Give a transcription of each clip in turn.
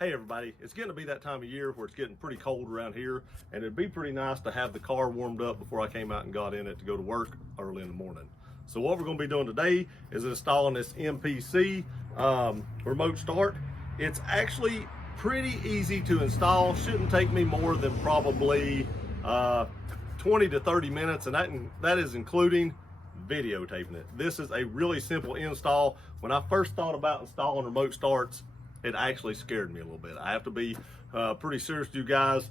Hey everybody, it's getting to be that time of year where it's getting pretty cold around here, and it'd be pretty nice to have the car warmed up before I came out and got in it to go to work early in the morning. So what we're going to be doing today is installing this MPC remote start. It's actually pretty easy to install. Shouldn't take me more than probably 20 to 30 minutes, and that is including videotaping it. This is a really simple install. When I first thought about installing remote starts, it actually scared me a little bit. I have to be pretty serious with you guys.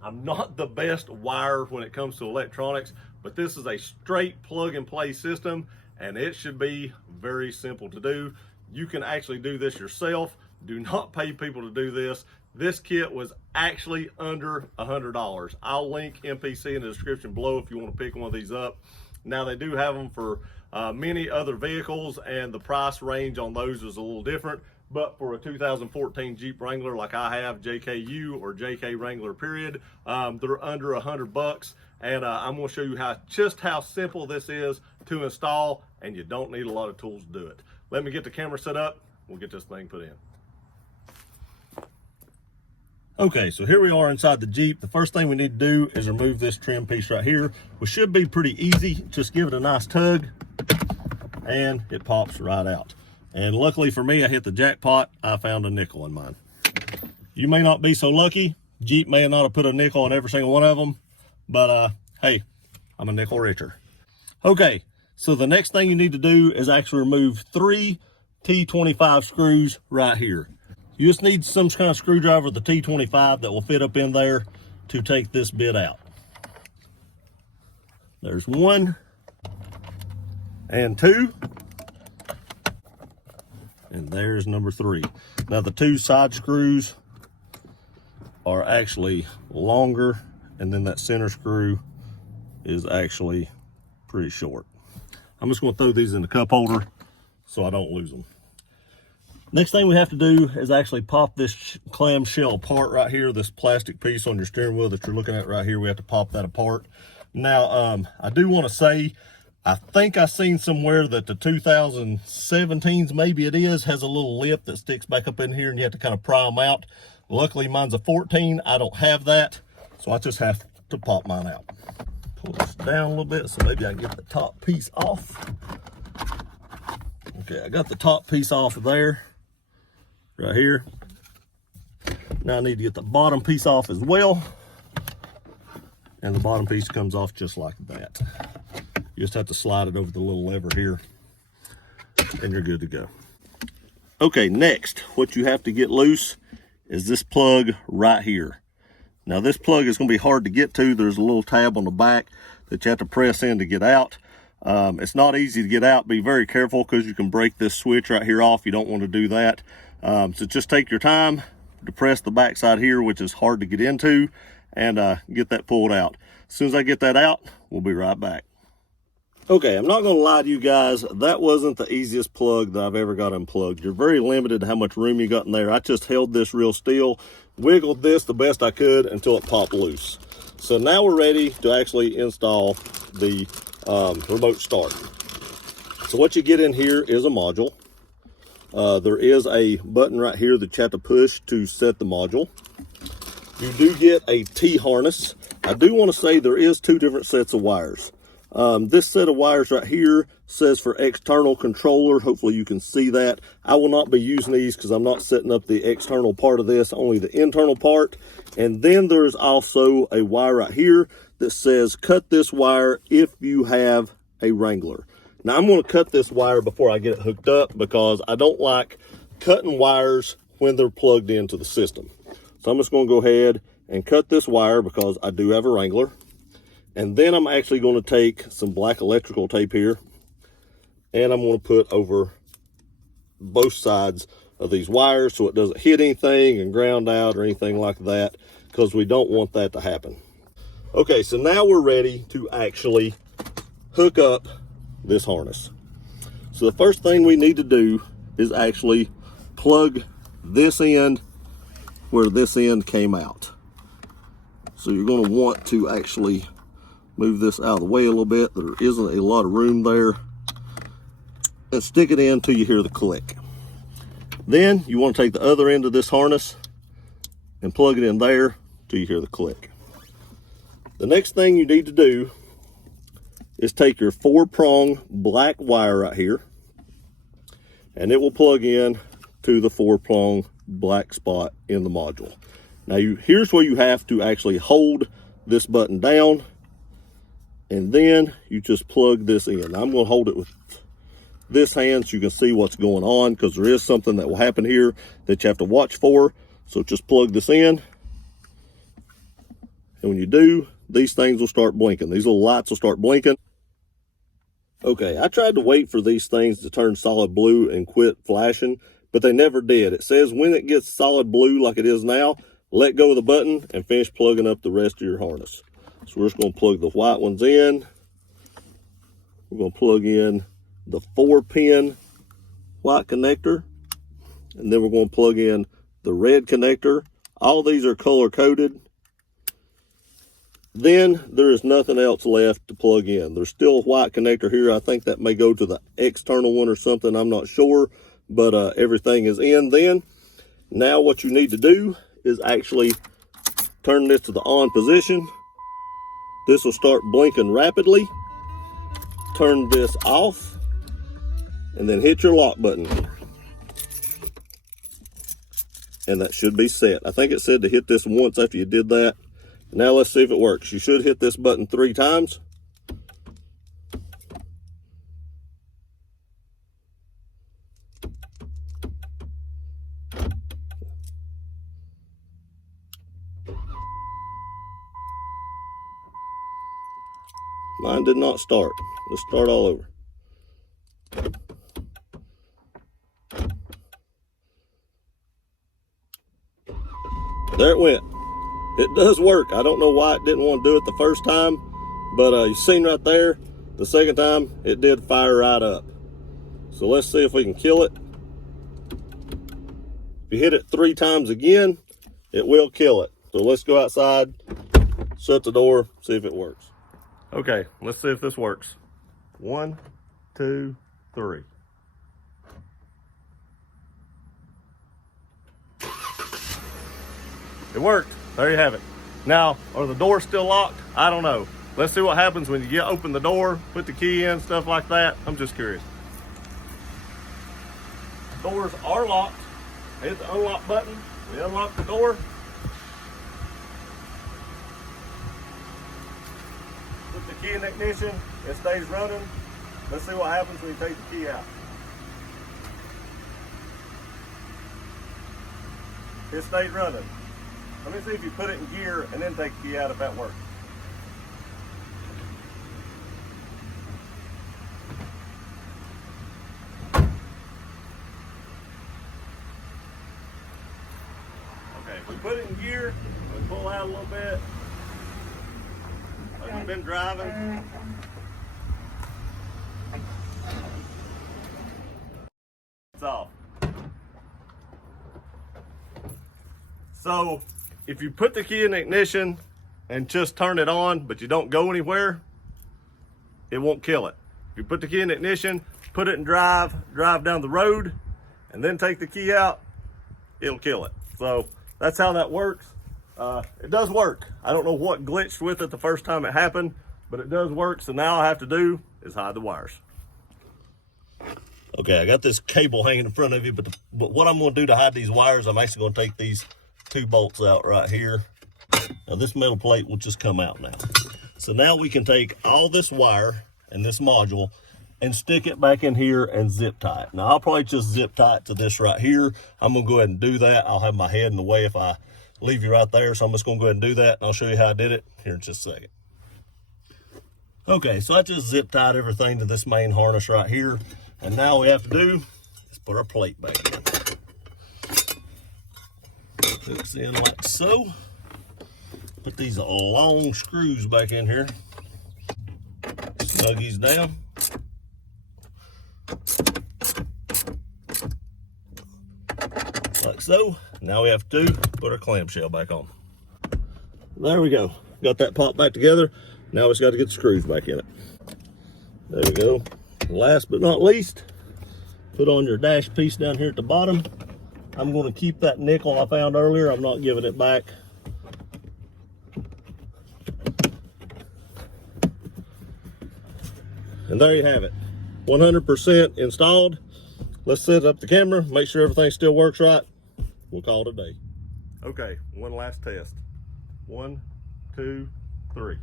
I'm not the best wire when it comes to electronics, but this is a straight plug and play system, and it should be very simple to do. You can actually do this yourself. Do not pay people to do this. This kit was actually under $100. I'll link MPC in the description below if you want to pick one of these up. Now they do have them for many other vehicles, and the price range on those is a little different. But for a 2014 Jeep Wrangler like I have, JKU or JK Wrangler period, they're under $100. And I'm going to show you just how simple this is to install, and you don't need a lot of tools to do it. Let me get the camera set up. We'll get this thing put in. Okay, so here we are inside the Jeep. The first thing we need to do is remove this trim piece right here, which should be pretty easy. Just give it a nice tug, and it pops right out. And luckily for me, I hit the jackpot. I found a nickel in mine. You may not be so lucky. Jeep may not have put a nickel in every single one of them, but hey, I'm a nickel richer. Okay, so the next thing you need to do is actually remove 3 T25 screws right here. You just need some kind of screwdriver, the T25, that will fit up in there to take this bit out. There's 1 and 2. And there's number 3. Now the 2 side screws are actually longer, and then that center screw is actually pretty short. I'm just going to throw these in the cup holder so I don't lose them. Next thing we have to do is actually pop this clamshell apart right here, this plastic piece on your steering wheel that you're looking at right here. We have to pop that apart. Now, I do want to say, I think I seen somewhere that the 2017s, maybe it is, has a little lip that sticks back up in here and you have to kind of pry them out. Luckily, mine's a 14. I don't have that, so I just have to pop mine out. Pull this down a little bit so maybe I can get the top piece off. Okay, I got the top piece off of there, right here. Now I need to get the bottom piece off as well. And the bottom piece comes off just like that. You just have to slide it over the little lever here, and you're good to go. Okay, next, what you have to get loose is this plug right here. Now this plug is going to be hard to get to. There's a little tab on the back that you have to press in to get out. It's not easy to get out. Be very careful because you can break this switch right here off. You don't want to do that. So just take your time to press the back side here, which is hard to get into, and get that pulled out. As soon as I get that out, we'll be right back. Okay, I'm not going to lie to you guys. That wasn't the easiest plug that I've ever got unplugged. You're very limited to how much room you got in there. I just held this real still, wiggled this the best I could until it popped loose. So now we're ready to actually install the remote start. So what you get in here is a module. There is a button right here that you have to push to set the module. You do get a T-harness. I do want to say there is 2 different sets of wires. This set of wires right here says for external controller. Hopefully you can see that. I will not be using these because I'm not setting up the external part of this, only the internal part. And then there's also a wire right here that says cut this wire if you have a Wrangler. Now I'm going to cut this wire before I get it hooked up because I don't like cutting wires when they're plugged into the system. So I'm just going to go ahead and cut this wire because I do have a Wrangler. And then I'm actually going to take some black electrical tape here, and I'm going to put over both sides of these wires so it doesn't hit anything and ground out or anything like that, because we don't want that to happen. Okay, so now we're ready to actually hook up this harness. So the first thing we need to do is actually plug this end where this end came out. So you're going to want to actually move this out of the way a little bit. There isn't a lot of room there. And stick it in till you hear the click. Then you want to take the other end of this harness and plug it in there till you hear the click. The next thing you need to do is take your 4-prong black wire right here, and it will plug in to the 4-prong black spot in the module. Now here's where you have to actually hold this button down, and then you just plug this in. I'm going to hold it with this hand so you can see what's going on, because there is something that will happen here that you have to watch for. So just plug this in, and when you do, these things will start blinking. These little lights will start blinking. Okay, I tried to wait for these things to turn solid blue and quit flashing, but they never did. It says when it gets solid blue like it is now, let go of the button and finish plugging up the rest of your harness. So we're just going to plug the white ones in. We're going to plug in the 4-pin white connector, and then we're going to plug in the red connector. All these are color coded. Then there is nothing else left to plug in. There's still a white connector here. I think that may go to the external one or something. I'm not sure, but everything is in then. Now what you need to do is actually turn this to the on position. This will start blinking rapidly. Turn this off, and then hit your lock button. And that should be set. I think it said to hit this once after you did that. Now let's see if it works. You should hit this button 3 times. Mine did not start. Let's start all over. There it went. It does work. I don't know why it didn't want to do it the first time, but you've seen right there, the second time it did fire right up. So let's see if we can kill it. If you hit it 3 times again, it will kill it. So let's go outside, shut the door, see if it works. Okay, let's see if this works. 1, 2, 3. It worked. There you have it. Now, are the doors still locked? I don't know. Let's see what happens when you open the door, put the key in, stuff like that. I'm just curious. Doors are locked. Hit the unlock button. We unlock the door. Put the key in the ignition. It stays running. Let's see what happens when you take the key out. It stays running. Let me see if you put it in gear and then take the key out if that works. Okay, if we put it in gear, we pull out a little bit. Like we've been driving. It's off. So, if you put the key in the ignition and just turn it on, but you don't go anywhere, it won't kill it. If you put the key in the ignition, put it in drive down the road, and then take the key out, it'll kill it. So that's how that works. It does work. I don't know what glitched with it the first time it happened, but it does work. So now all I have to do is hide the wires. Okay, I got this cable hanging in front of you, but what I'm going to do to hide these wires, I'm actually going to take these 2 bolts out right here. Now this metal plate will just come out now. So now we can take all this wire and this module and stick it back in here and zip tie it. Now I'll probably just zip tie it to this right here. I'm gonna go ahead and do that. I'll have my head in the way if I leave you right there. So I'm just gonna go ahead and do that, and I'll show you how I did it here in just a second. Okay, so I just zip tied everything to this main harness right here. And now all we have to do is put our plate back in. Hooks in like so. Put these long screws back in here. Snug these down. Like so. Now we have to put our clamshell back on. There we go. Got that popped back together. Now we just got to get the screws back in it. There we go. Last but not least, put on your dash piece down here at the bottom. I'm going to keep that nickel I found earlier. I'm not giving it back. And there you have it, 100% installed. Let's set up the camera, make sure everything still works right. We'll call it a day. Okay, one last test. 1, 2, 3.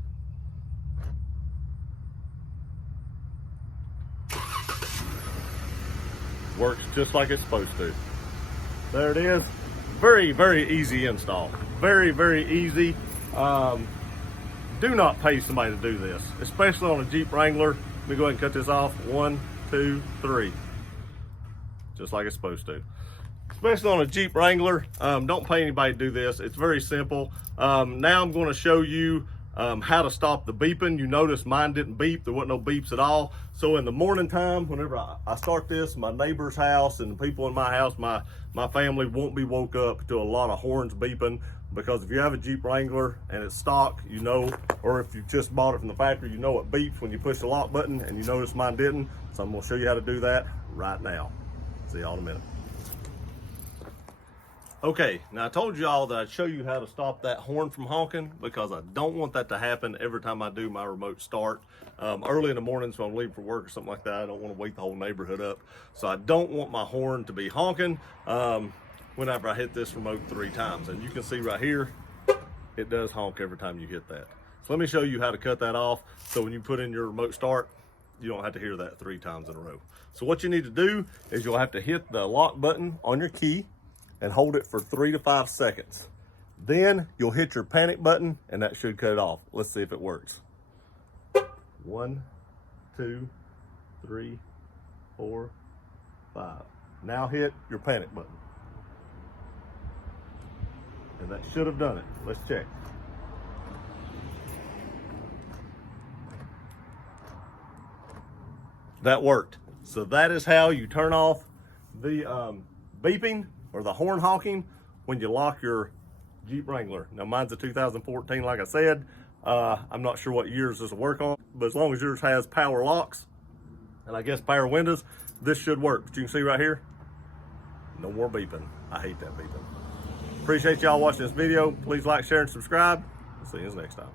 Works just like it's supposed to. There it is. Very, very easy install. Very, very easy. Do not pay somebody to do this, especially on a Jeep Wrangler. Let me go ahead and cut this off. 1, 2, 3. Just like it's supposed to. Especially on a Jeep Wrangler, don't pay anybody to do this. It's very simple. Now I'm going to show you how to stop the beeping. You notice mine didn't beep. There wasn't no beeps at all. So in the morning time, whenever I start this, my neighbor's house and the people in my house, my family won't be woke up to a lot of horns beeping, because if you have a Jeep Wrangler and it's stock, you know, or if you just bought it from the factory, you know it beeps when you push the lock button, and you notice mine didn't. So I'm going to show you how to do that right now. See y'all in a minute. Okay, now I told y'all that I'd show you how to stop that horn from honking, because I don't want that to happen every time I do my remote start. Early in the mornings when I'm leaving for work or something like that, I don't want to wake the whole neighborhood up. So I don't want my horn to be honking whenever I hit this remote 3 times. And you can see right here, it does honk every time you hit that. So let me show you how to cut that off, so when you put in your remote start, you don't have to hear that 3 times in a row. So what you need to do is you'll have to hit the lock button on your key and hold it for 3 to 5 seconds. Then you'll hit your panic button and that should cut it off. Let's see if it works. 1, 2, 3, 4, 5. Now hit your panic button. And that should have done it. Let's check. That worked. So that is how you turn off the beeping or the horn honking when you lock your Jeep Wrangler. Now mine's a 2014, like I said. I'm not sure what years this will work on, but as long as yours has power locks and I guess power windows, this should work. But you can see right here, no more beeping. I hate that beeping. Appreciate y'all watching this video. Please like, share, and subscribe. See you next time.